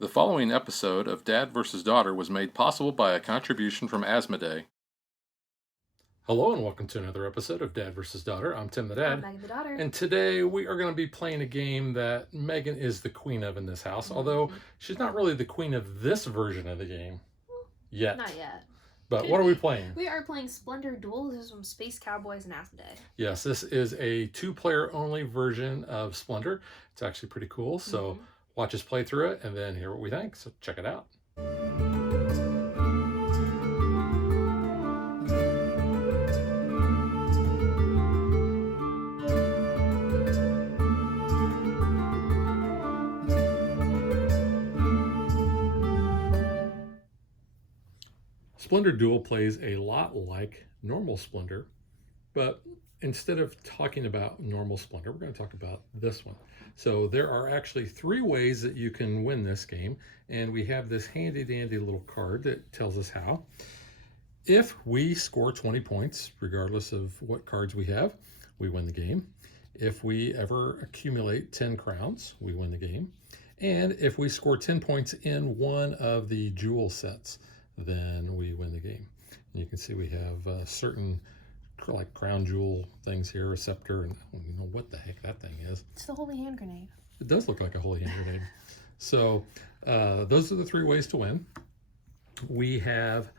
The following episode of Dad vs. Daughter was made possible by a contribution from Asmodee. Hello and welcome to another episode of Dad vs. Daughter. I'm Tim the Dad. I'm Megan the daughter. And today we are going to be playing a game that Megan is the queen of in this house, although she's not really the queen of this version of the game yet. Not yet. But what are we playing? We are playing Splendor Duel. This is from Space Cowboys and Asmodee. Yes, this is a two-player only version of Splendor. It's actually pretty cool, so watch us play through it and then hear what we think. So check it out. Splendor Duel plays a lot like normal Splendor, but instead of talking about normal Splendor, we're going to talk about this one. So there are actually three ways that you can win this game, and we have this handy dandy little card that tells us how. If we score 20 points, regardless of what cards we have, we win the game. If we ever accumulate 10 crowns, we win the game. And if we score 10 points in one of the jewel sets, then we win the game. And you can see we have certain like crown jewel things here, a scepter, and I don't even know what the heck that thing is. It's the holy hand grenade. It does look like a holy hand grenade. So those are the three ways to win. We have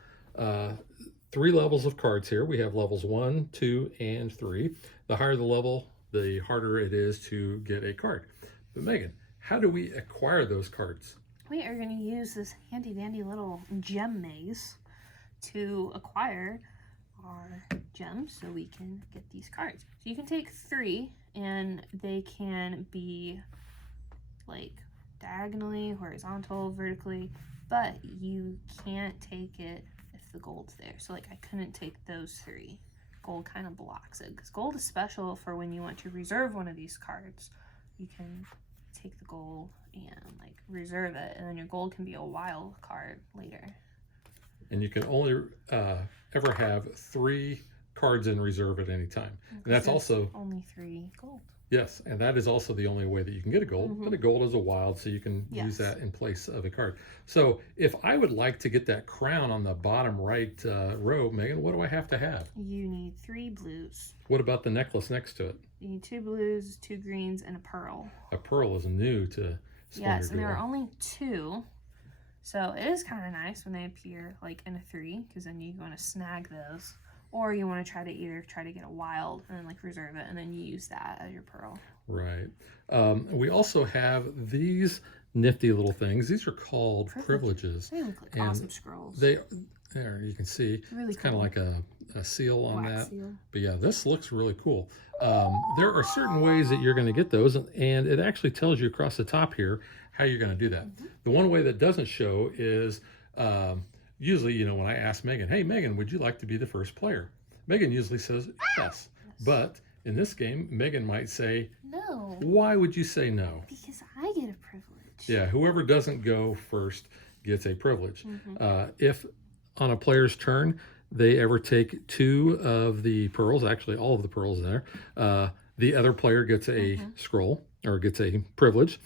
three levels of cards here. We have levels 1, 2, and 3. The higher the level, the harder it is to get a card. But Megan, how do we acquire those cards? We are going to use this handy dandy little gem maze to acquire our gems so we can get these cards. So you can take 3 and they can be like diagonally, horizontal, vertically, but you can't take it if the gold's there. So like I couldn't take those 3. Gold kind of blocks it because gold is special for when you want to reserve one of these cards. You can take the gold and like reserve it, and then your gold can be a wild card later. And you can only ever have 3 cards in reserve at any time. And that's also only 3 gold. Yes, and that is also the only way that you can get a gold. But a gold is a wild, so you can use that in place of a card. So if I would like to get that crown on the bottom right row, Megan, what do I have to have? You need 3 blues. What about the necklace next to it? You need 2 blues, 2 greens, and a pearl. A pearl is new to Splendor Yes, and Duel. there are only 2. So it is kind of nice when they appear like in a 3, because then you want to snag those. Or you want to try to get a wild and then like reserve it, and then you use that as your pearl. Right. We also have these nifty little things. These are called privileges. They look like awesome scrolls. There you can see. Really it's kind of like a seal on black that. seal. But yeah, this looks really cool. There are certain ways that you're going to get those, and it actually tells you across the top here how you're going to do that. The one way that doesn't show is usually, you know, when I ask Megan, hey, Megan, would you like to be the first player? Megan usually says yes. But in this game, Megan might say no. Why would you say no? Because I get a privilege. Yeah, whoever doesn't go first gets a privilege. If on a player's turn, they ever take 2 of the pearls, actually all of the pearls there, the other player gets a scroll or gets a privilege.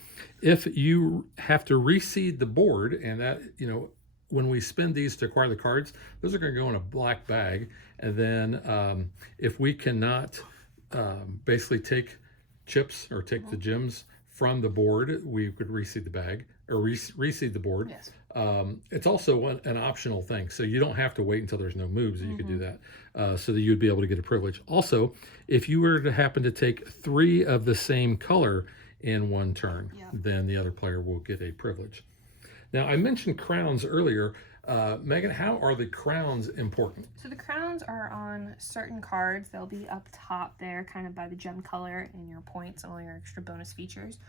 If you have to reseed the board, and that, you know, when we spend these to acquire the cards, those are going to go in a black bag. And then if we cannot basically take chips or take the gems from the board, we could reseed the bag or reseed the board. Yes. It's also an optional thing, so you don't have to wait until there's no moves that you could do that, so that you'd be able to get a privilege. Also, if you were to happen to take 3 of the same color in one turn, then the other player will get a privilege. Now, I mentioned crowns earlier. Megan, how are the crowns important? So the crowns are on certain cards. They'll be up top there, kind of by the gem color and your points and all your extra bonus features.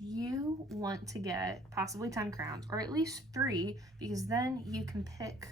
You want to get possibly 10 crowns, or at least 3, because then you can pick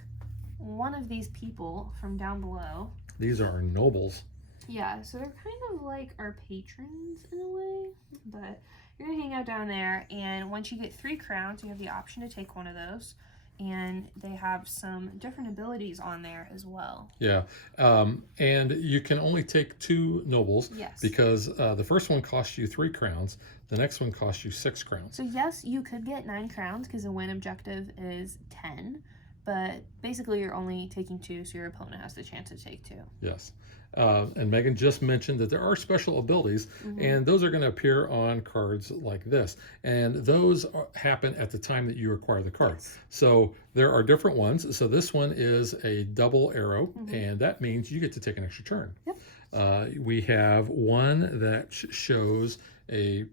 one of these people from down below. These are our nobles. Yeah, so they're kind of like our patrons in a way, but you're gonna hang out down there, and once you get 3 crowns, you have the option to take one of those. and they have some different abilities on there as well. Yeah, and you can only take 2 nobles. Yes. Because the first one costs you 3 crowns, the next one costs you 6 crowns. So yes, you could get 9 crowns because the win objective is 10, but basically you're only taking 2, so your opponent has the chance to take 2. Yes. And Megan just mentioned that there are special abilities, and those are going to appear on cards like this. And those happen at the time that you acquire the card. Yes. So there are different ones. So this one is a double arrow, and that means you get to take an extra turn. Yep. We have one that shows a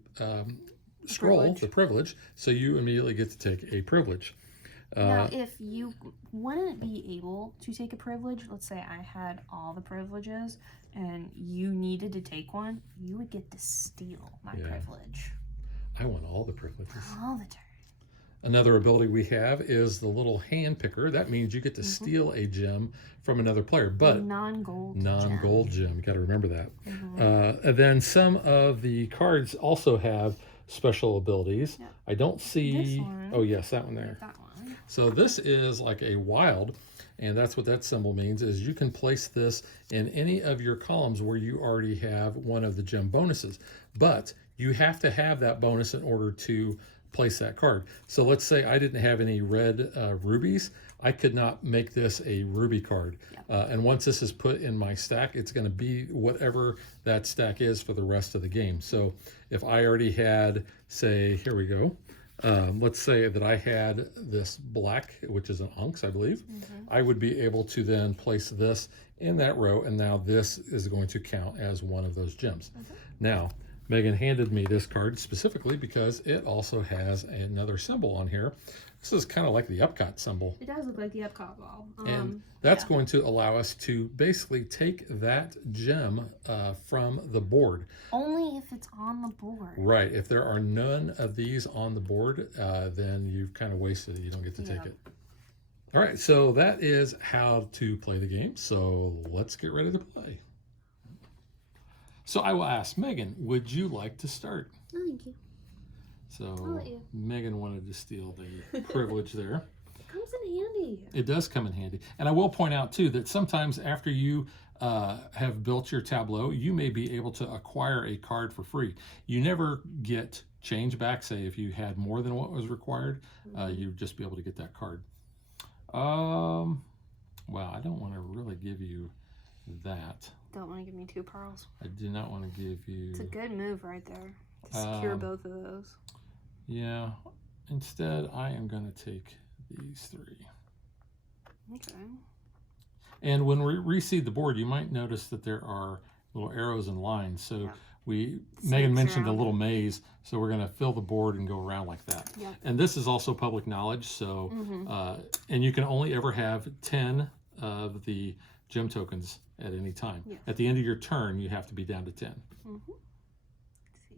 scroll, privilege. the privilege, so you immediately get to take a privilege. Now, if you wouldn't be able to take a privilege, let's say I had all the privileges and you needed to take one, you would get to steal my privilege. I want all the privileges. All the time. Another ability we have is the little hand picker. That means you get to steal a gem from another player, but non-gold gem. You got to remember that. And then some of the cards also have special abilities. Yep. I don't see. This one. Oh yes, that one there. That one. So this is like a wild, and that's what that symbol means, is you can place this in any of your columns where you already have one of the gem bonuses. But you have to have that bonus in order to place that card. So let's say I didn't have any red rubies. I could not make this a ruby card. Yep. And once this is put in my stack, it's going to be whatever that stack is for the rest of the game. So if I already had, say, here we go. Let's say that I had this black, which is an onyx, I believe. I would be able to then place this in that row, and now this is going to count as one of those gems. Now, Megan handed me this card specifically because it also has another symbol on here. This is kind of like the Epcot symbol. It does look like the Epcot ball. And that's going to allow us to basically take that gem from the board. Only if it's on the board. Right. If there are none of these on the board, then you've kind of wasted it. You don't get to take it. All right. So that is how to play the game. So let's get ready to play. So I will ask Megan, would you like to start? No, thank you. So I'll let you. Megan wanted to steal the privilege there. It comes in handy. It does come in handy. And I will point out, too, that sometimes after you have built your tableau, you may be able to acquire a card for free. You never get change back, say, if you had more than what was required, you'd just be able to get that card. Wow, I don't want to really give you that. Don't want to give me 2 pearls. I do not want to give you... It's a good move right there to secure both of those. Yeah. Instead, I am going to take these 3. Okay. And when we reseed the board, you might notice that there are little arrows and lines. So Megan mentioned a little maze, so we're going to fill the board and go around like that. Yeah. And this is also public knowledge. So, and you can only ever have 10 of the gem tokens at any time. Yes. At the end of your turn, you have to be down to 10. Let's see.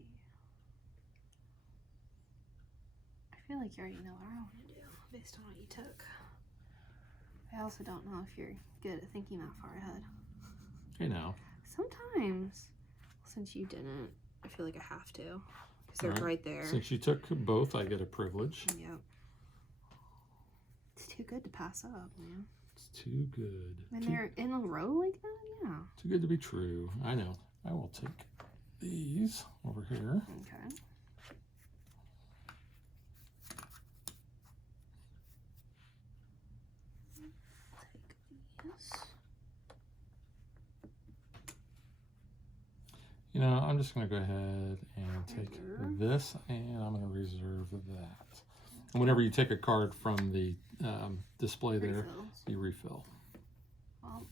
I feel like you already know what I want to do based on what you took. I also don't know if you're good at thinking that far ahead. You know. Sometimes, since you didn't, I feel like I have to. Because they're right there. Since you took both, I get a privilege. Yep. It's too good to pass up, man. It's too good. And they're in a row like that? Yeah. Too good to be true. I know. I will take these over here. Okay. Take these. You know, I'm just going to go ahead and take this, and I'm going to reserve that. And whenever you take a card from the display there, you refill. Well,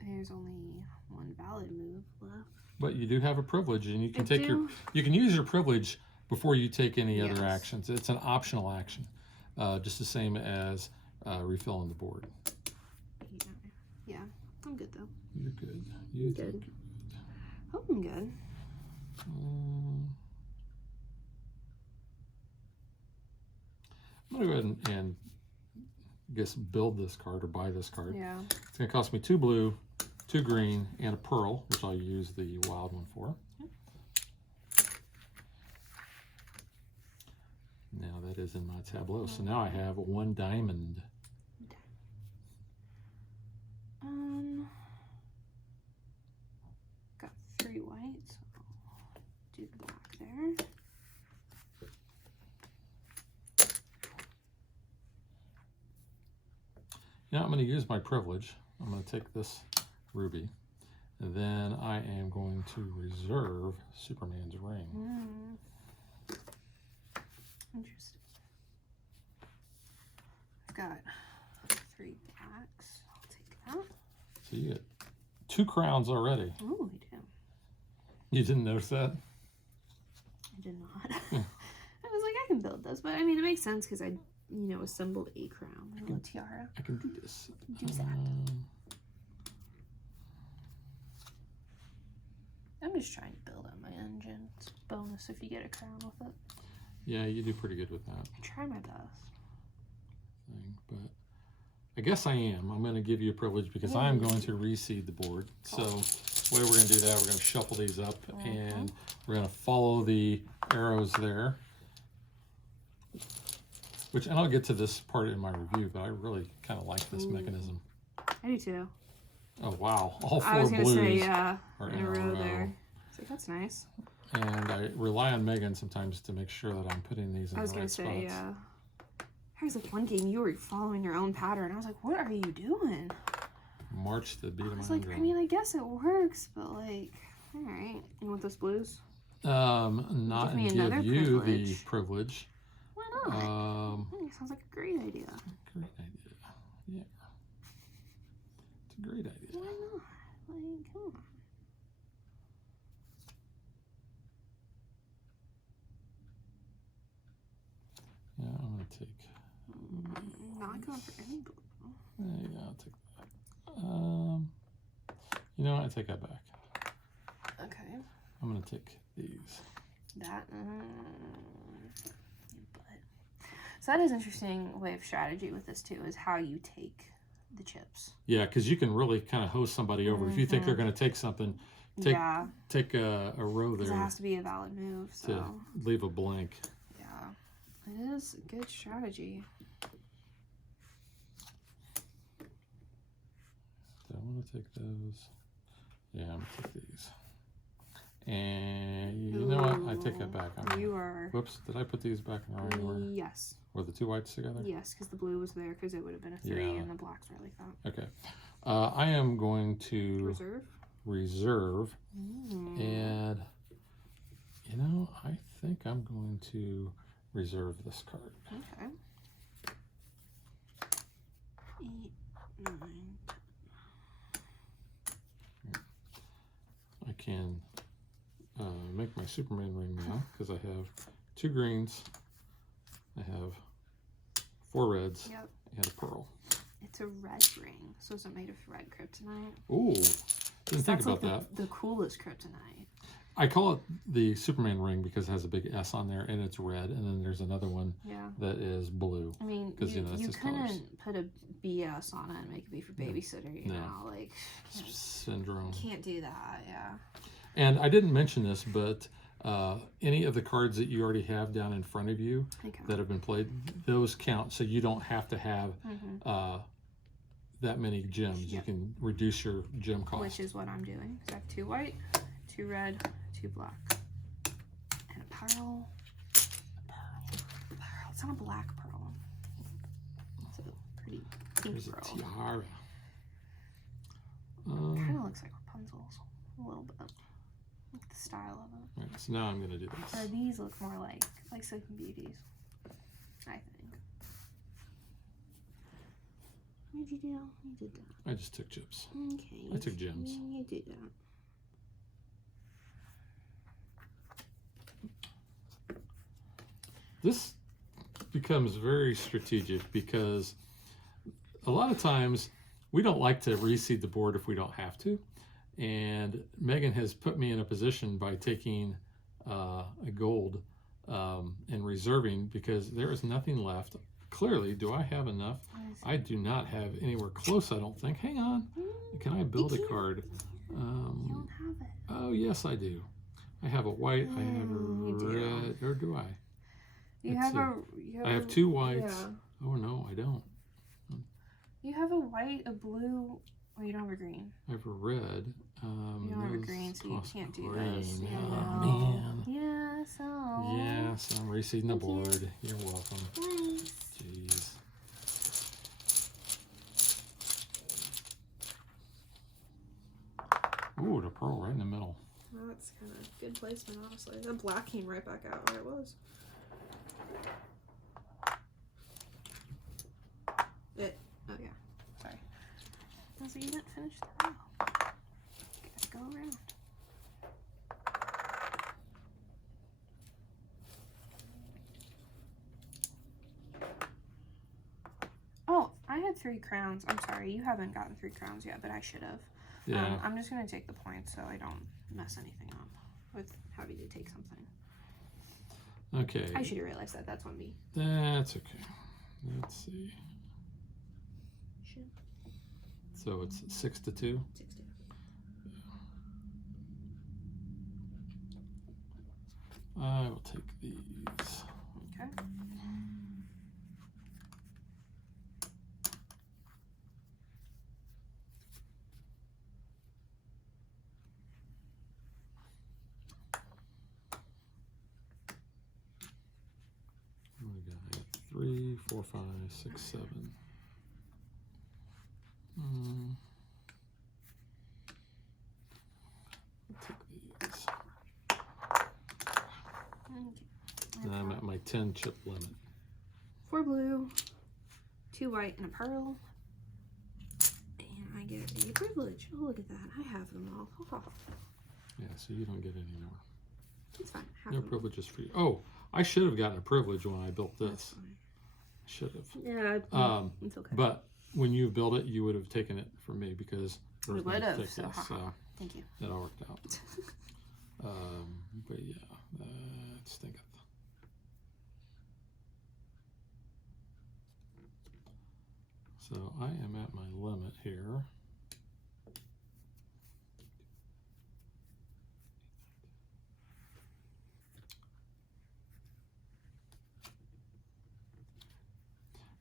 there's only one valid move left. But you do have a privilege, and you can you can use your privilege before you take any other actions. It's an optional action, just the same as refilling the board. Yeah, I'm good though. You're good. You're good. Oh, I'm good. I'm gonna go ahead and guess build this card or buy this card. Yeah. It's gonna cost me 2 blue, 2 green, and a pearl, which I'll use the wild one for. Now that that is in my tableau. So now I have 1 diamond. Got 3 whites. So I'll do the black there. Now I'm going to use my privilege. I'm going to take this ruby, and then I am going to reserve Superman's ring. Interesting. I've got 3 blacks. I'll take that. So you get 2 crowns already. Ooh, we do. You didn't notice that? I did not. I was like, I can build this, but I mean, it makes sense because I, assembled a crown, a little tiara. I can do this. Do that. I'm just trying to build up my engine. It's a bonus if you get a crown with it. Yeah, you do pretty good with that. I try my best. But I guess I am. I'm going to give you a privilege because I am going to reseed the board. So the way we're going to do that, we're going to shuffle these up and we're going to follow the arrows there. And I'll get to this part in my review, but I really kind of like this mechanism. I do too. Oh wow, all 4 I was blues say, yeah, are in a row there. It's like, that's nice. And I rely on Megan sometimes to make sure that I'm putting these in the right spots. Yeah. There was like one game you were following your own pattern. I was like, what are you doing? March the beat of my I was like, drum. I mean, I guess it works, but like, all right. You want those blues? Not Give me give another you privilege. the privilege. Why not? Sounds like a great idea. Great idea. Yeah. It's a great idea. Why not? Like, come on. Yeah, I'm going to take... Not going for any blue. Yeah, I'll take that. You know what? I take that back. Okay. I'm going to take these. That, so that is an interesting way of strategy with this too, is how you take the chips. Yeah, because you can really kind of host somebody over. If you think they're going to take something, take a row there. It has to be a valid move. So. To leave a blank. Yeah, it is a good strategy. So I'm going to take those. Yeah, I'm going to take these. And you know what? I take that back. Whoops, did I put these back in the right order? Yes. Were the 2 whites together? Yes, because the blue was there because it would have been a 3 and the blacks were like that. Okay. I am going to reserve. And, I think I'm going to reserve this card. Okay. 8, 9. I can make my Superman ring now because I have 2 greens. I have 4 reds and a pearl. It's a red ring, so is it made of red kryptonite? Ooh, didn't think about that. The coolest kryptonite. I call it the Superman ring because it has a big S on there and it's red, and then there's another one that is blue. I mean, you couldn't put a BS on it and make it be for babysitter, you know, like syndrome. Can't do that, yeah. And I didn't mention this, but any of the cards that you already have down in front of you that have been played, those count, so you don't have to have that many gems. You can reduce your gem cost. Which is what I'm doing. So I have 2 white, 2 red, 2 black, and a pearl. Pearl. It's not a black pearl. It's a pretty pink pearl. There's a tiara. Kind of looks like Rapunzel's a little bit. Like the style of it. Right, so now I'm going to do this. Or these look more like Sleeping Beauties, I think. What did you do? You did that. I just took chips. Okay. I took gems. You did that. This becomes very strategic because a lot of times we don't like to reseed the board if we don't have to. And Megan has put me in a position by taking a gold and reserving because there is nothing left. Clearly, do I have enough? I do not have anywhere close, I don't think. Hang on. Can I build a card? You don't have it. Oh, yes, I do. I have a white, I have a red, or do I? You Let's have see. a. I have 2 whites. Yeah. Oh no, I don't. You have a white, a blue. Oh, you don't have a green. I have a red. You don't have a those green, so you cost can't do green. those. Yeah, Oh no. man. Yeah, so. Yeah, so I'm reseeding the Thank you. board. You're welcome. Thanks. Jeez. Ooh, the pearl right in the middle. Well, that's kind of good placement, honestly. The black came right back out where it was. Oh yeah. Sorry. Oh, so you didn't finish the row. Gotta go around. Oh, I had 3 crowns. I'm sorry, you haven't gotten 3 crowns yet, but I should have. Yeah. I'm just gonna take the points so I don't mess anything up with having to take something. Okay. I should have realized that. That's on me. That's okay. Let's see. Should. So it's 6-2. 6-2. I will take these. Okay. What do we got? I got 3, 4, 5, 6, 7. I'll take these. Okay. And I'm at my 10 chip limit. 4 blue, 2 white, and a pearl. And I get a privilege. Oh, look at that. I have them all. Oh, Yeah, so you don't get any more. it's fine. I have No them all. privileges for you. Oh, I should have gotten a privilege when I built That's this. fine. I should have. Yeah, it's okay. But when you built it, you would have taken it from me because there We was no would have, thickness, so, so Thank you. that all worked out. But yeah, that stinketh. So I am at my limit here.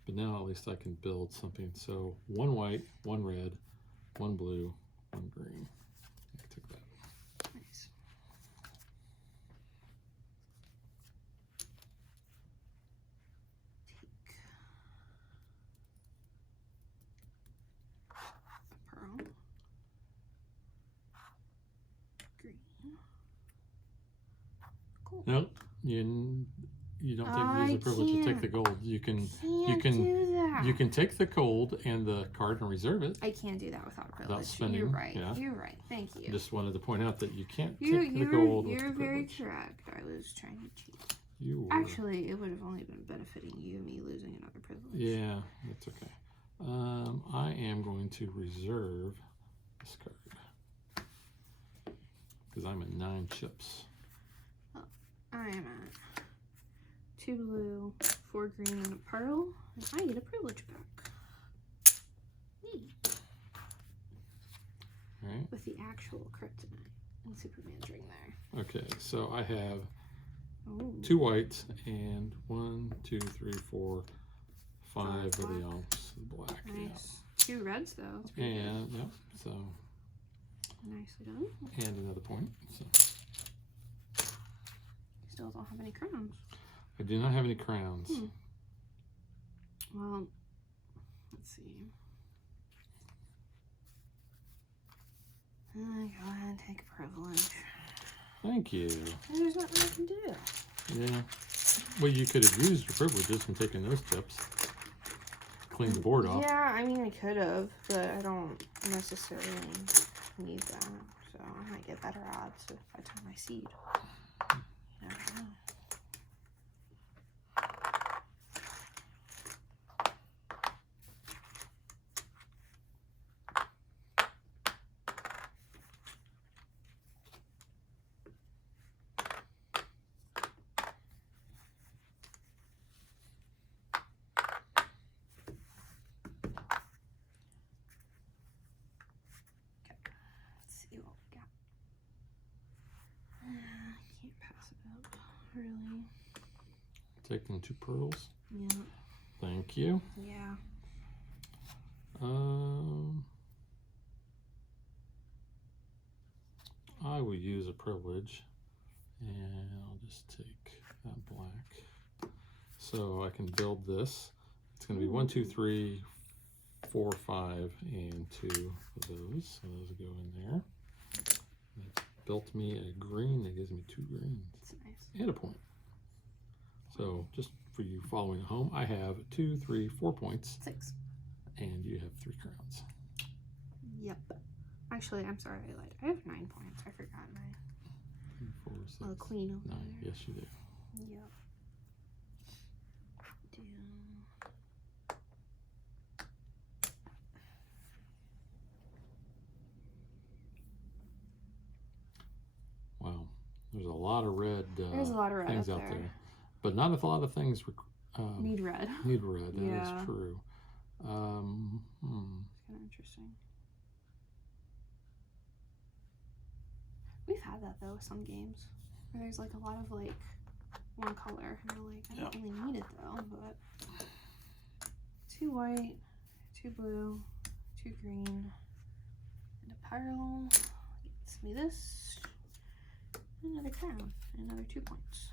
But now at least I can build something. So 1 white, 1 red, 1 blue, 1 green. I took that. Nice. Take a pearl. Green. Cool. Nope, you don't I use the privilege to take can't. the gold. You can Can't do that. you can take the gold and the card and reserve it. I can't do that without a privilege. spending, You're right. yeah. You're right. Thank you. Just wanted to point out that you can't You're take the gold with you're the very privilege. correct. I was trying to cheat. You were. Actually, it would have only been benefiting you, me losing another privilege. Yeah, that's okay. I am going to reserve this card because I'm at 9 chips. I am at 2 blue, 4 green, and a pearl, and I get a privilege back. Neat. All right. With the actual kryptonite and Superman's ring there. Okay, so I have Oh. 2 whites and 1, 2, 3, 4, 5 of the black. alps, black. Nice. 2 reds though. That's pretty Yeah. good. And yep. So Nicely done. and another point. So Still don't have any crowns. I do not have any crowns. Well, let's see. Go ahead and take a privilege. Thank you. There's nothing I can do. Yeah. Well, you could have used your privileges from taking those tips. Clean the board off. Yeah, I mean, I could have, but I don't necessarily need that. So I might get better odds if I turn my seed. You never know. Let's see what we got. I can't pass it up, really. taking 2 pearls. Yeah. Thank you. Yeah. I will use a privilege, and I'll just take that black. So I can build this. It's going to be 1, 2, 3, 4, 5, and 2 of those. So those go in there. That built me a green that gives me 2 greens. That's nice. And a point. So just for you following at home, I have 2, 3, 4 points. 6. And you have 3 crowns. Yep. Actually, I'm sorry, I lied. I have 9 points. I forgot my 2, 4, 6, the queen over 9. there. Yes, you do. Yep. Wow. There's a lot of red, There's a lot of red things up out there. there. But not a lot of things Need red. need red. That Yeah. is true. It's kind of interesting. We've had that though with some games where there's like a lot of like one color and you're like, I don't really need it though, but 2 white, 2 blue, 2 green, and a pearl gets me this, and another crown, and another 2 points.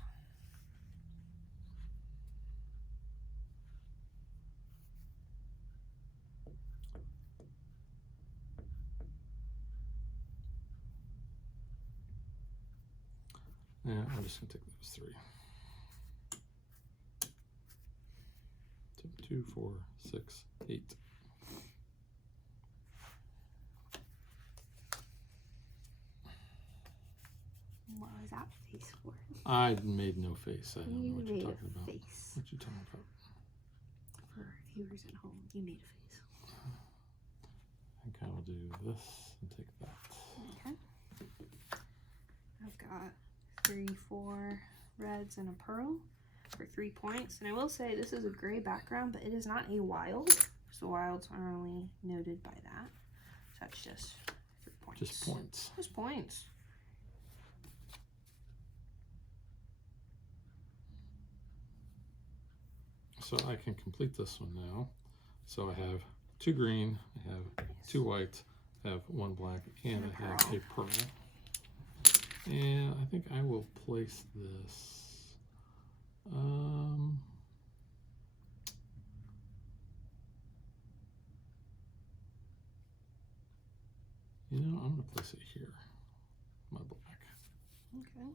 Yeah, I'm just going to take those 3. So 2, 4, 6, 8. What was that face for? I made no face. I don't You know what you're made talking a about. face. What you talking about? For viewers at home, you made a face. I think I will do this and take that. Okay. I've got 3, 4 reds and a pearl for 3 points. And I will say this is a gray background, but it is not a wild. So wilds are only noted by that. So that's just 3 points. Just points. Just points. So I can complete this one now. So I have 2 green, I have 2 white, I have 1 black, and I have a pearl. And I think I will place this. You know, I'm going to place it here. My black. Okay.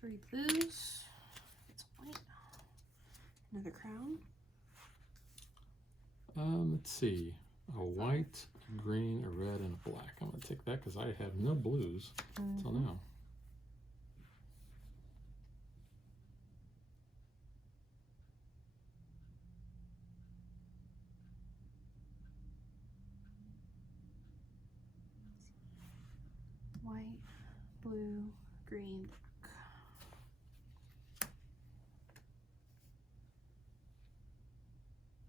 Three blues. It's white. Another crown. Let's see. A white, a green, a red, and a black. I'm going to take that because I have no blues until now. White, blue, green, black.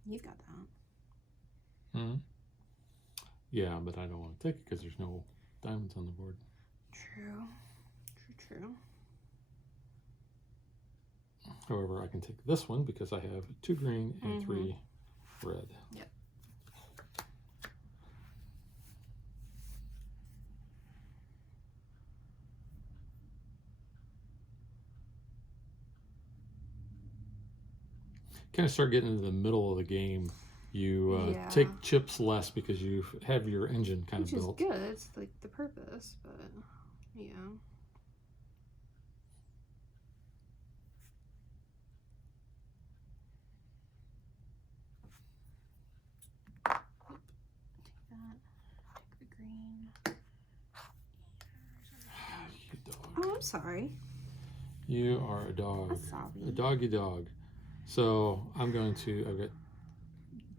You've got that. Hmm. Yeah, but I don't want to take it because there's no diamonds on the board. True. True. However, I can take this one because I have 2 green and 3 red. Yep. Kind of start getting into the middle of the game. You take chips less because you have your engine kind of built. Which is good. It's like the purpose, but yeah. Take that. Take the green. You dog. Oh, I'm sorry. You are a dog. I'm sorry. A doggy dog. So I'm going to, I've got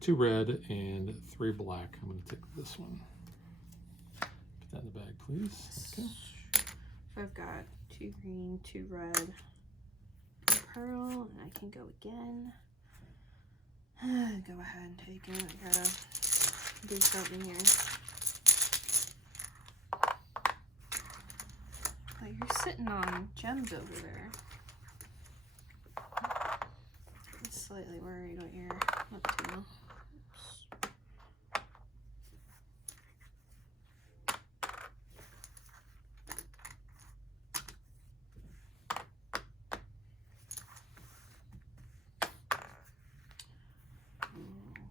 2 red and 3 black. I'm going to take this one. Put that in the bag, please. Okay. So I've got 2 green, 2 red, pearl, and I can go again. Go ahead and take it. I gotta do something here. But you're sitting on gems over there. I'm slightly worried what you're up to. Oops.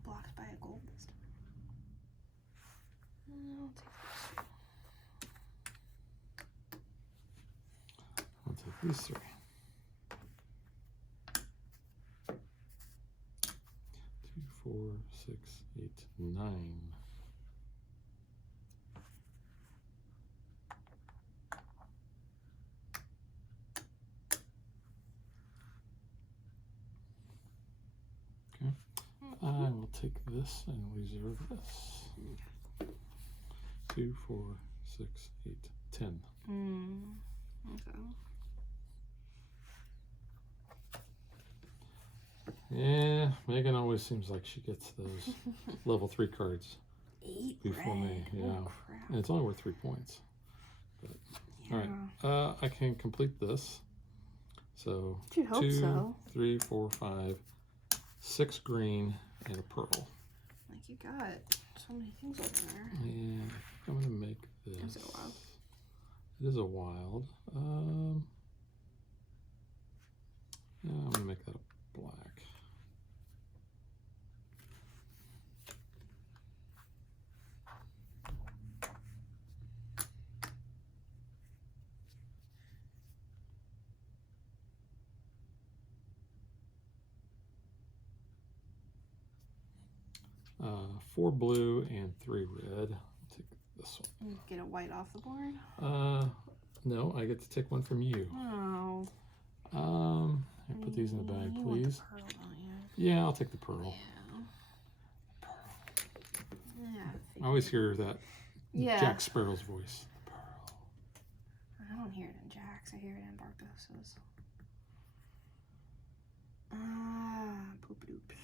Blocked by a gold this time. I'll take these three. 2, 4, 6, 8, 9. Okay. I will take this and reserve this. 2, 4, 6, 8, 10. Okay. Yeah, Megan always seems like she gets those level 3 cards 8 before red. me. Yeah, Oh, crap. and it's only worth 3 points. But, Yeah. all right, I can complete this. So You'd hope 2, so. 3, 4, 5, 6 green and a pearl. Like you got so many things over there. Yeah, I'm gonna make this. Is it a wild? It is a wild. Yeah, I'm gonna make that a black. Uh, 4 blue and 3 red. I'll take this one. You get a white off the board? No, I get to take one from you. Oh. I'll put these in the bag, You want the please. pearl, don't you? Yeah, I'll take the pearl. Yeah. I always hear that Yeah. Jack Sparrow's voice. The pearl. I don't hear it in Jack's. I hear it in Bartos's. Poop doops.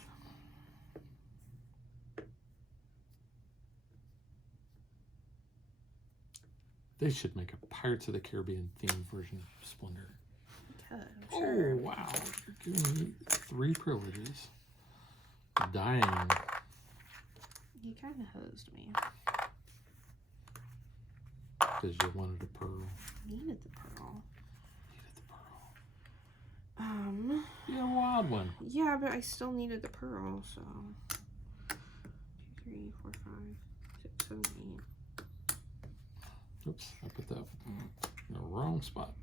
They should make a Pirates of the Caribbean themed version of Splendor. Could, I'm sure. Oh, wow. You're giving me 3 privileges. Dying. You kind of hosed me. Because you wanted a pearl. Needed the pearl. Needed the pearl. Yeah, a wild one. Yeah, but I still needed the pearl, so. 2, 3, 4, 5, 6, 7, 8. Oops, I put that in the wrong spot.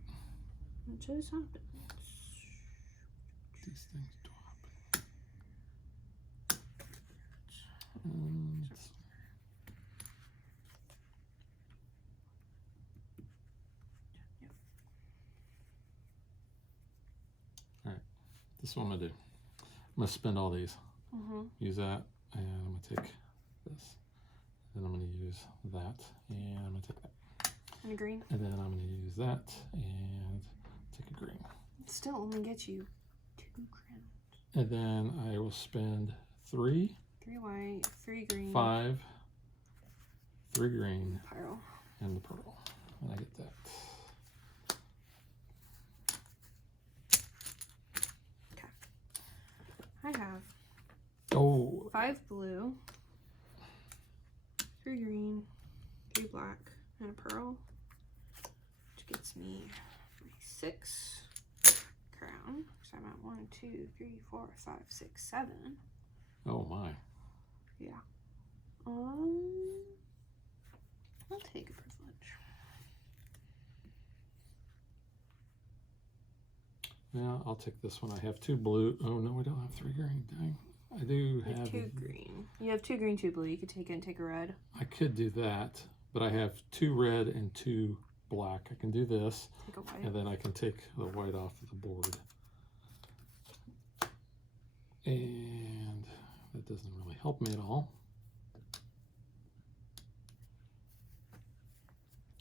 It just happened. These things drop. Alright, this is what I'm going to do. I'm going to spend all these. Use that, and I'm going to take this. Then I'm going to use that, and I'm going to take that. And a green? And then I'm going to use that, and take a green. It still only gets you 2 crowns. And then I will spend 3, 3 white, 3 green. 5, 3 green, Pearl. and the pearl. And I get that. Okay. I have Oh, 5 blue, 3 green, 3 black, and a pearl, which gets me my 6 crown. So I'm at 1, 2, 3, 4, 5, 6, 7. oh my. Yeah. I'll take a privilege. Yeah, I'll take this one. I have 2 blue. Oh no, I don't have 3 green. Dang. I do You have have 2 green. You have 2 green, 2 blue. You could take it and take a red. I could do that, but I have 2 red and 2 black. I can do this, Take a white. and then I can take the white off of the board. And that doesn't really help me at all.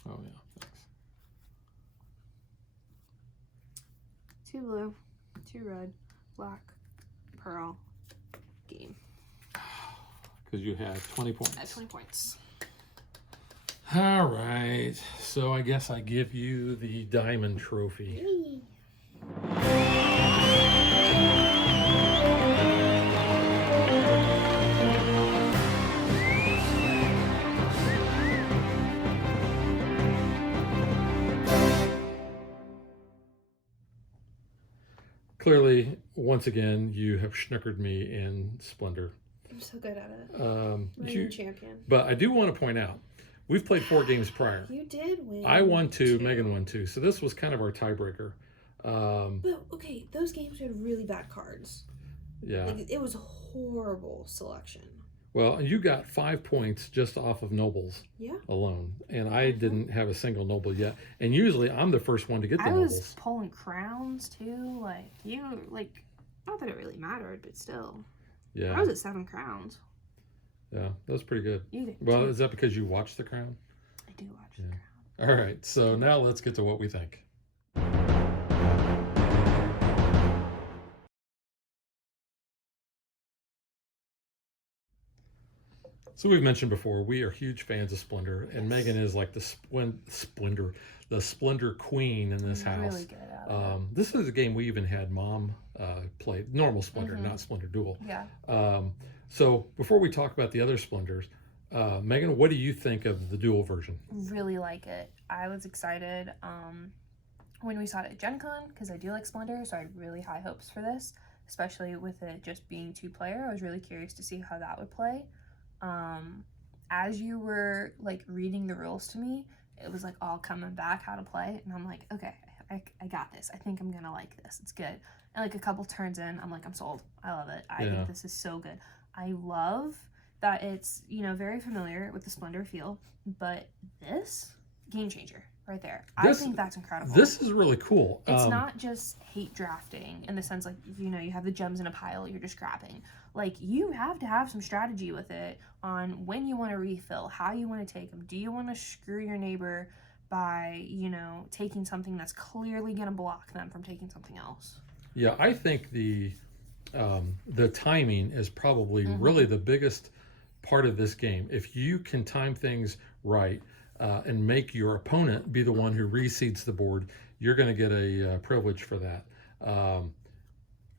Oh yeah, thanks. 2 blue, 2 red, black, pearl, game. because you had 20 points. I have 20 points. All right, so I guess I give you the diamond trophy. Clearly, once again, you have snookered me in Splendor. I'm so good at it. Reigning champion. But I do want to point out, we've played 4 games prior. You did win. I won 2, Megan won 2. So this was kind of our tiebreaker. But, okay, those games had really bad cards. Yeah. Like, it was a horrible selection. Well, you got 5 points just off of nobles alone. And I didn't have a single noble yet. And usually I'm the first one to get the nobles. I was pulling crowns, too. Like, not that it really mattered, but still. Yeah. I was at 7 crowns. Yeah, that was pretty good. You did, well, too. Is that because you watched The Crown? I do watch The Crown. All right, so now let's get to what we think. So we've mentioned before, we are huge fans of Splendor, and Megan is like the Splendor queen in this house. Really good at it. This is a game we even had Mom play, normal Splendor, not Splendor Duel. Yeah. So before we talk about the other Splendors, Megan, what do you think of the Duel version? Really like it. I was excited when we saw it at Gen Con, because I do like Splendor, so I had really high hopes for this, especially with it just being 2-player. I was really curious to see how that would play. As you were like reading the rules to me, it was like all coming back how to play, and I'm like, okay, I got this. I think I'm gonna like this. It's good. And like a couple turns in, I'm like, I'm sold. I love it. I think this is so good. I love that it's, very familiar with the Splendor feel, but this game changer right there. I think that's incredible. This is really cool. It's not just hate drafting in the sense like, you have the gems in a pile, you're just grabbing. Like, you have to have some strategy with it on when you want to refill, how you want to take them. Do you want to screw your neighbor by, taking something that's clearly going to block them from taking something else? Yeah, I think the timing is probably really the biggest part of this game. If you can time things right and make your opponent be the one who reseeds the board, you're going to get a privilege for that.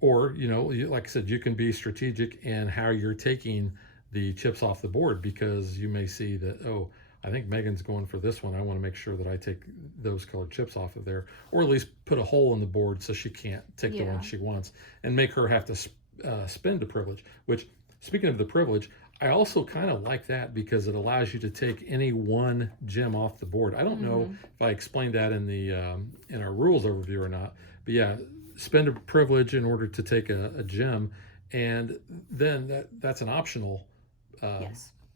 Or, like I said, you can be strategic in how you're taking the chips off the board, because you may see that, oh, I think Megan's going for this one. I want to make sure that I take those colored chips off of there, or at least put a hole in the board so she can't take the one she wants, and make her have to spend a privilege. Which, speaking of the privilege, I also kind of like that because it allows you to take any one gem off the board. I don't know if I explained that in the in our rules overview or not, but yeah, spend a privilege in order to take a gem, and then that's an optional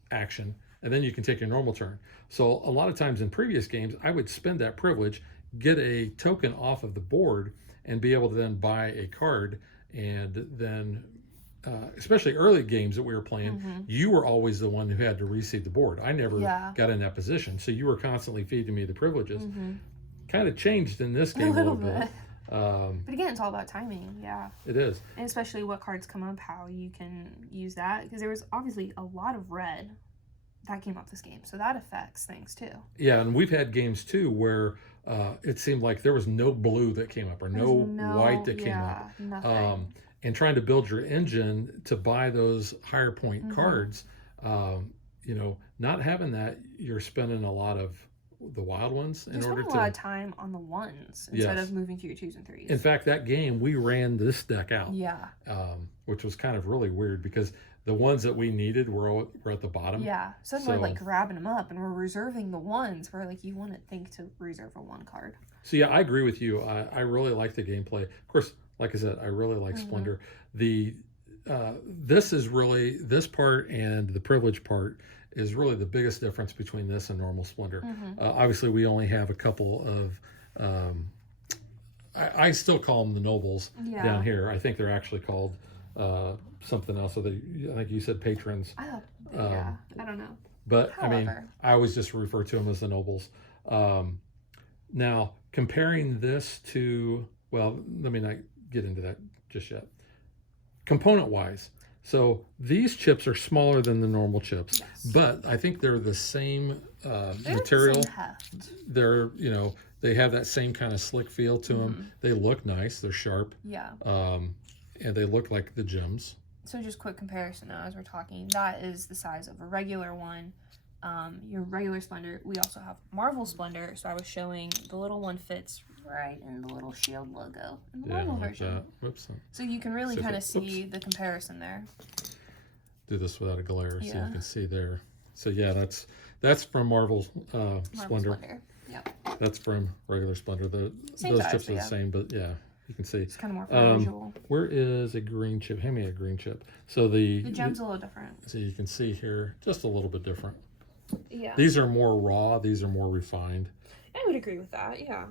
action, and then you can take your normal turn. So a lot of times in previous games, I would spend that privilege, get a token off of the board, and be able to then buy a card, and then especially early games that we were playing, you were always the one who had to reseed the board. I never got in that position, so you were constantly feeding me the privileges. Kind of changed in this game a little bit. But again, it's all about timing. It is. And especially what cards come up, how you can use that, because there was obviously a lot of red that came up this game, so that affects things too. Yeah, and we've had games too where it seemed like there was no blue that came up, or no white that came up. Nothing. And trying to build your engine to buy those higher point cards, not having that, you're spending a lot of the wild ones in order to. A lot of time on the ones instead of moving to your 2s and 3s. In fact, that game we ran this deck out. Yeah. Which was kind of really weird because the ones that we needed were at the bottom. Yeah. So we're like grabbing them up and we're reserving the ones where like you wouldn't think to reserve a 1 card. So yeah, I agree with you. I really like the gameplay. Of course, like I said, I really like Splendor. This is really, this part and the privilege part is really the biggest difference between this and normal Splendor. Obviously, we only have a couple of, I still call them the nobles down here. I think they're actually called something else. So I think you said patrons. I don't know. But however, I mean, I always just refer to them as the nobles. Now, comparing this to, well, let me not get into that just yet. Component-wise, So these chips are smaller than the normal chips, Yes. but I think they're the same They're material. the same heft. They're, they have that same kind of slick feel to them. They look nice. They're sharp. Yeah. And they look like the gems. So just quick comparison now as we're talking. That is the size of a regular one. Your regular Splendor. We also have Marvel Splendor. So I was showing the little one fits right in the little shield logo in the Marvel like version. that. Whoops. So you can really See if kind it- of see the comparison there. Do this without a glare so you Yeah. can see there. So yeah, that's from Marvel Marvel Splendor. Yep. That's from regular Splendor. Same Those size, chips but are yeah. the same, but yeah, you can see. It's kind of more for visual. Where is a green chip? Hand me a green chip. So The gem's a little different. so you can see here, just a little bit different. Yeah. These are more raw. These are more refined. I would agree with that. Yeah.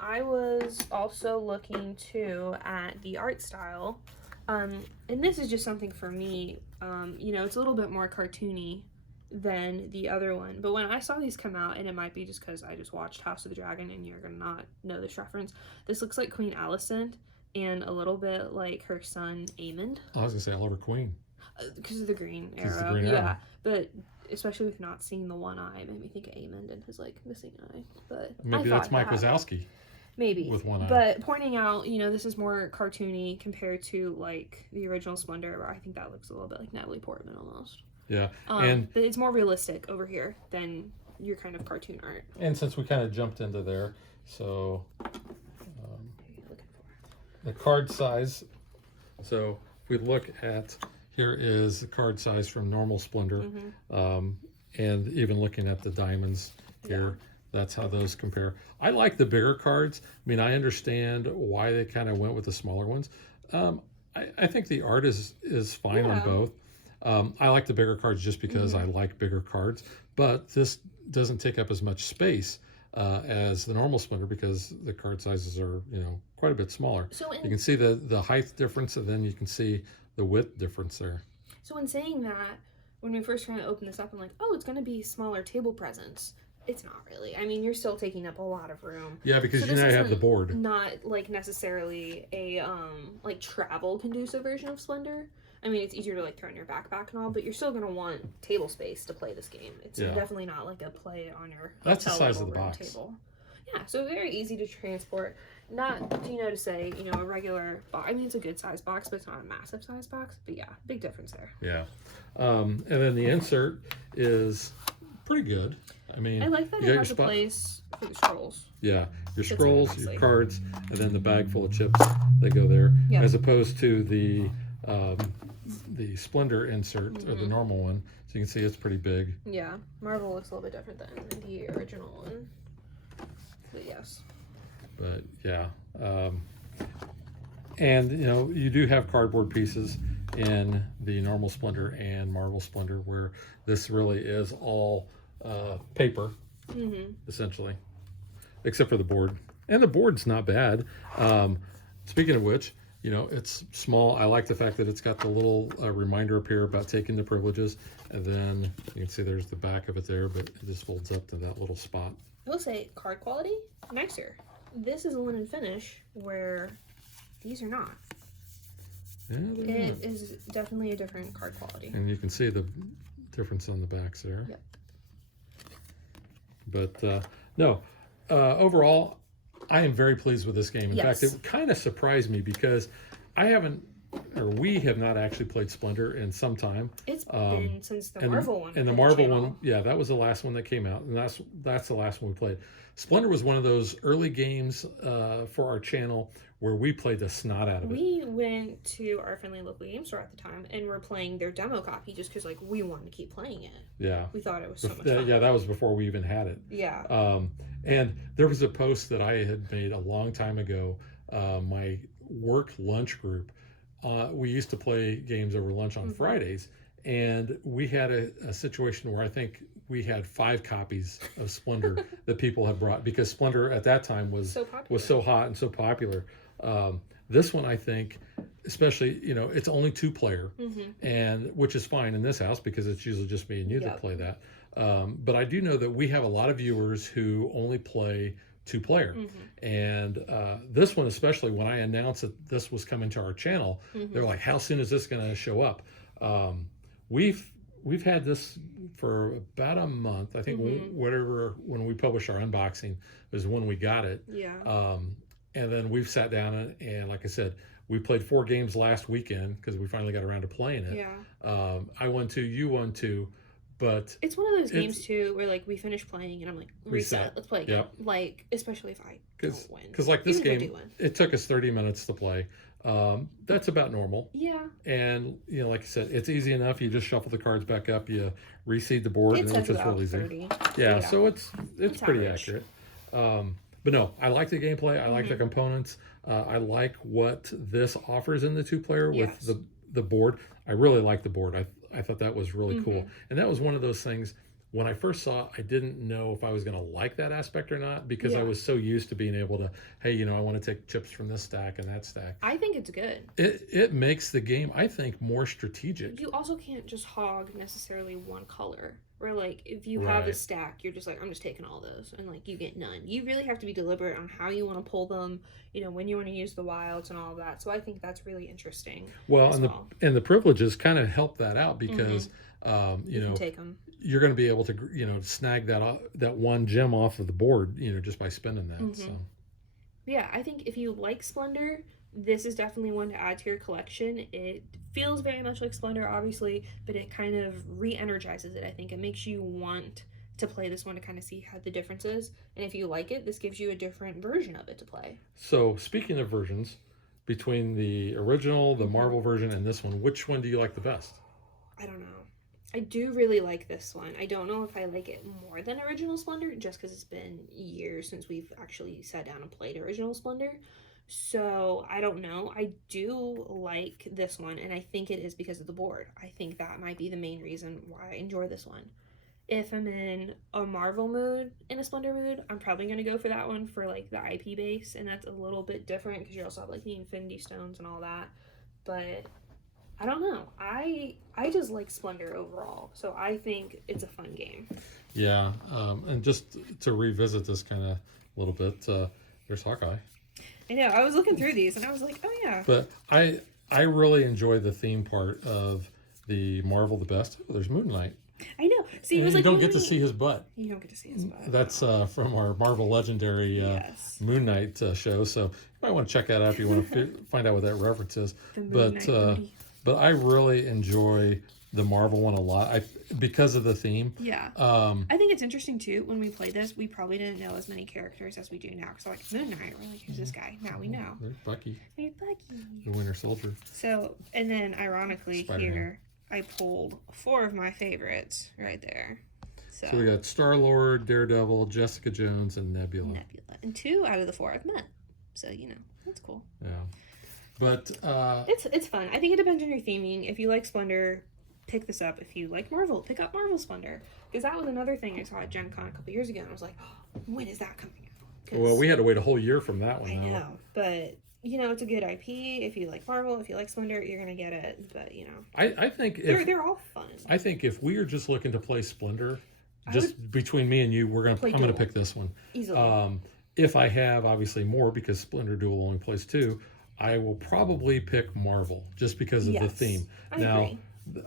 I was also looking too at the art style. And this is just something for me. It's a little bit more cartoony than the other one. But when I saw these come out, and it might be just because I just watched House of the Dragon and you're going to not know this reference, this looks like Queen Alicent and a little bit like her son Aemond. I was going to say, I love her queen. Because of the green 'Cause of the arrow. green Yeah. arrow. But especially with not seeing the one eye, it made me think of Aemond and his like missing eye. But Maybe I that's thought Mike that. Wazowski Maybe. with one eye. But pointing out, this is more cartoony compared to like the original Splendor, where I think that looks a little bit like Natalie Portman almost. Yeah. And but it's more realistic over here than your kind of cartoon art. since we kind of jumped into there, so What are you looking for? the card size. So if we look at, here is the card size from normal Splendor. And even looking at the diamonds here, that's how those compare. I like the bigger cards. I mean, I understand why they kind of went with the smaller ones. I think the art is fine on Yeah. both. I like the bigger cards just because I like bigger cards, but this doesn't take up as much space as the normal Splendor because the card sizes are, quite a bit smaller. So You can see the height difference, and then you can see the width difference there. So in saying that, when we first kind of opened this up, I'm like, oh, it's going to be smaller table presence. It's not really. I mean, you're still taking up a lot of room. Yeah, because So you this now have the isn't board. Not like necessarily a like travel conducive version of Splendor. I mean, it's easier to like throw in your backpack and all, but you're still gonna want table space to play this game. It's Yeah. definitely not like a play on your That's the hotel size of little the room box. table. Yeah, so very easy to transport. Not to say a regular box. I mean, it's a good size box, but it's not a massive size box. But yeah, big difference there. Yeah. And then the insert is pretty good. I mean, I like that you got it your has a spot. place for the scrolls. Yeah, your Fits in scrolls, nicely. your cards, and then the bag full of chips, they go there. Yeah. As opposed to the Splendor insert, or Mm-hmm. the normal one. So you can see it's pretty big. Yeah, Marvel looks a little bit different than the original one. But yes. But yeah. And, you do have cardboard pieces in the normal Splendor and Marvel Splendor, where this really is all paper, essentially, except for the board. And the board's not bad. Speaking of which, it's small. I like the fact that it's got the little reminder up here about taking the privileges. And then you can see there's the back of it there, but it just folds up to that little spot. I will say, card quality, nicer. This is a linen finish, where these are not. Yeah, there It is definitely a different card quality. And you can see the difference on the backs there. Yep. But no, overall, I am very pleased with this game. In Yes. fact, it kind of surprised me because we have not actually played Splendor in some time. It's been since the And Marvel one. And the hit Marvel channel. one, yeah, that was the last one that came out, and that's the last one we played. Splendor was one of those early games for our channel where we played the snot out of it. We went to our friendly local game store at the time, and we're playing their demo copy just because we wanted to keep playing it. Yeah. We thought it was so much fun. Yeah, that was before we even had it. Yeah. And there was a post that I had made a long time ago. My work lunch group, we used to play games over lunch on Fridays, and we had a situation where I think we had 5 copies of Splendor that people had brought because Splendor at that time was so hot and so popular. This one, I think, especially, it's only 2-player, and which is fine in this house because it's usually just me and you that play that. But I do know that we have a lot of viewers who only play 2-player. Mm-hmm. And this one, especially when I announced that this was coming to our channel, Mm-hmm. they're like, "How soon is this going to show up?" We've had this for about a month. I think Mm-hmm. whatever when we published our unboxing is when we got it. Yeah. And then we've sat down and like I said, we played 4 games last weekend because we finally got around to playing it. Yeah. I won 2, you won 2, but It's one of those games too where like we finish playing and I'm like, reset. Let's play again. Yep. Like especially if I don't win. Because like this Even if I game, do win. it took us 30 minutes to play. That's about normal. Yeah. And like I said, it's easy enough. You just shuffle the cards back up, you reseed the board, It and says it's about really easy. 30. Yeah, so it's pretty average. accurate. But no, I like the gameplay. I like the Mhm. components. I like what this offers in the 2-player with Yes. the board. I really like the board. I thought that was really cool. Mhm. And that was one of those things when I first saw it, I didn't know if I was going to like that aspect or not because I Yeah. was so used to being able to, hey, I want to take chips from this stack and that stack. I think it's good. It makes the game, I think, more strategic. You also can't just hog necessarily one color. Where like if you have a Right. stack, you're just like, I'm just taking all those, and like you get none. You really have to be deliberate on how you want to pull them. When you want to use the wilds and all of that. So I think that's really interesting. Well, as and well. the privileges kind of help that out because You can take them. you're going to be able to snag that one gem off of the board just by spending that. So Yeah, I think if you like Splendor, this is definitely one to add to your collection. It feels very much like Splendor, obviously, but it kind of re-energizes it. I think it makes you want to play this one to kind of see how the difference is. And if you like it, this gives you a different version of it to play. So speaking of versions, between the original, the Marvel version, and this one, which one do you like the best? I don't know. I do really like this one. I don't know if I like it more than original Splendor, just because it's been years since we've actually sat down and played original Splendor. So I don't know. I do like this one, and I think it is because of the board. I think that might be the main reason why I enjoy this one. If I'm in a Marvel mood, in a Splendor mood, I'm probably going to go for that one for like the IP base, and that's a little bit different because you also have like the Infinity Stones and all that. But I don't know. I just like Splendor overall, so I think it's a fun game. Yeah, and just to revisit this kind of a little bit, there's Hawkeye. I know. I was looking through these, and I was like, oh yeah. But I really enjoy the theme part of the Marvel the best. Oh, there's Moon Knight. I know. See, it And was you like don't get to see his butt. You don't get to see his butt. That's from our Marvel Legendary Yes. Moon Knight show. So you might want to check that out if you want to find out what that reference is. The Moon But Knight booty. but I really enjoy the Marvel one a lot. Because of the theme. Yeah. I think it's interesting too. When we played this, we probably didn't know as many characters as we do now. Because like Moon Knight, we're like, who's this guy? Now we know. There's Bucky, There's Bucky. the Winter Soldier. So, and then ironically Spider-Man. here, I pulled 4 of my favorites right there. So So we got Star-Lord, Daredevil, Jessica Jones, and Nebula. Nebula, and 2 out of the 4 I've met. So that's cool. Yeah. But It's fun. I think it depends on your theming. If you like Splendor, pick this up. If you like Marvel, pick up Marvel Splendor. Because that was another thing I saw at Gen Con a couple years ago, and I was like, oh, when is that coming out? 'Cause well, we had to wait a whole year from that one. I though. know, but it's a good IP. If you like Marvel, if you like Splendor, you're gonna get it. But I think if they're all fun. I think if we are just looking to play Splendor, I just between me and you, I'm play gonna Duel. pick this one. Easily. If I have obviously more because Splendor Duel only plays 2, I will probably pick Marvel just because of the Yes, theme. I Now, agree.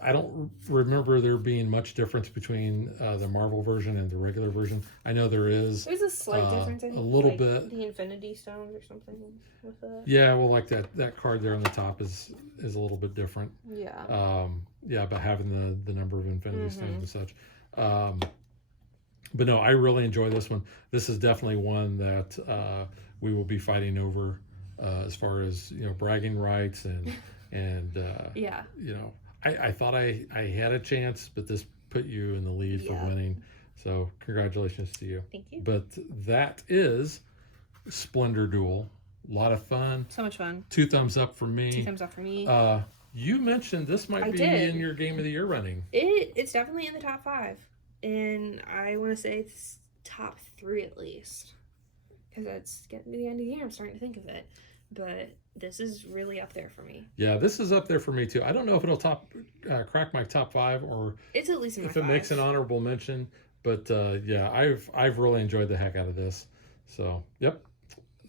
I don't remember there being much difference between the Marvel version and the regular version. I know there is. There's a slight difference. I a think, little like bit. The Infinity Stones or something with it. Yeah, well, like that card there on the top is a little bit different. Yeah. Yeah, about having the number of Infinity Stones Mhm. and such. But no, I really enjoy this one. This is definitely one that we will be fighting over as far as bragging rights and Yeah. I thought I had a chance, but this put you in the lead for Yeah. winning. So congratulations to you. Thank you. But that is Splendor Duel. A lot of fun. So much fun. 2 thumbs up for 2 me. thumbs up for me. You mentioned this might I be did. in your Game of the Year running. It's definitely in the top 5, and I want to say it's top 3 at least, because it's getting to the end of the year. I'm starting to think of it, but this is really up there for me. Yeah, this is up there for me too. I don't know if it'll crack my top 5 or It's at least in my if it 5. makes an honorable mention. But yeah, I've really enjoyed the heck out of this. So, yep.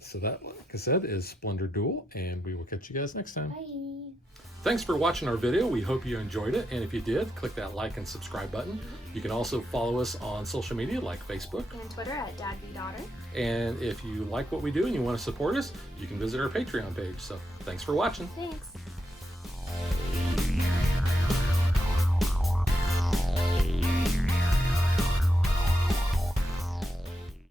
So that, like I said, is Splendor Duel, and we will catch you guys next time. Bye. Thanks for watching our video. We hope you enjoyed it, and if you did, click that like and subscribe button. You can also follow us on social media like Facebook. And Twitter at DadBeDaughter. And if you like what we do and you want to support us, you can visit our Patreon page. So thanks for watching. Thanks.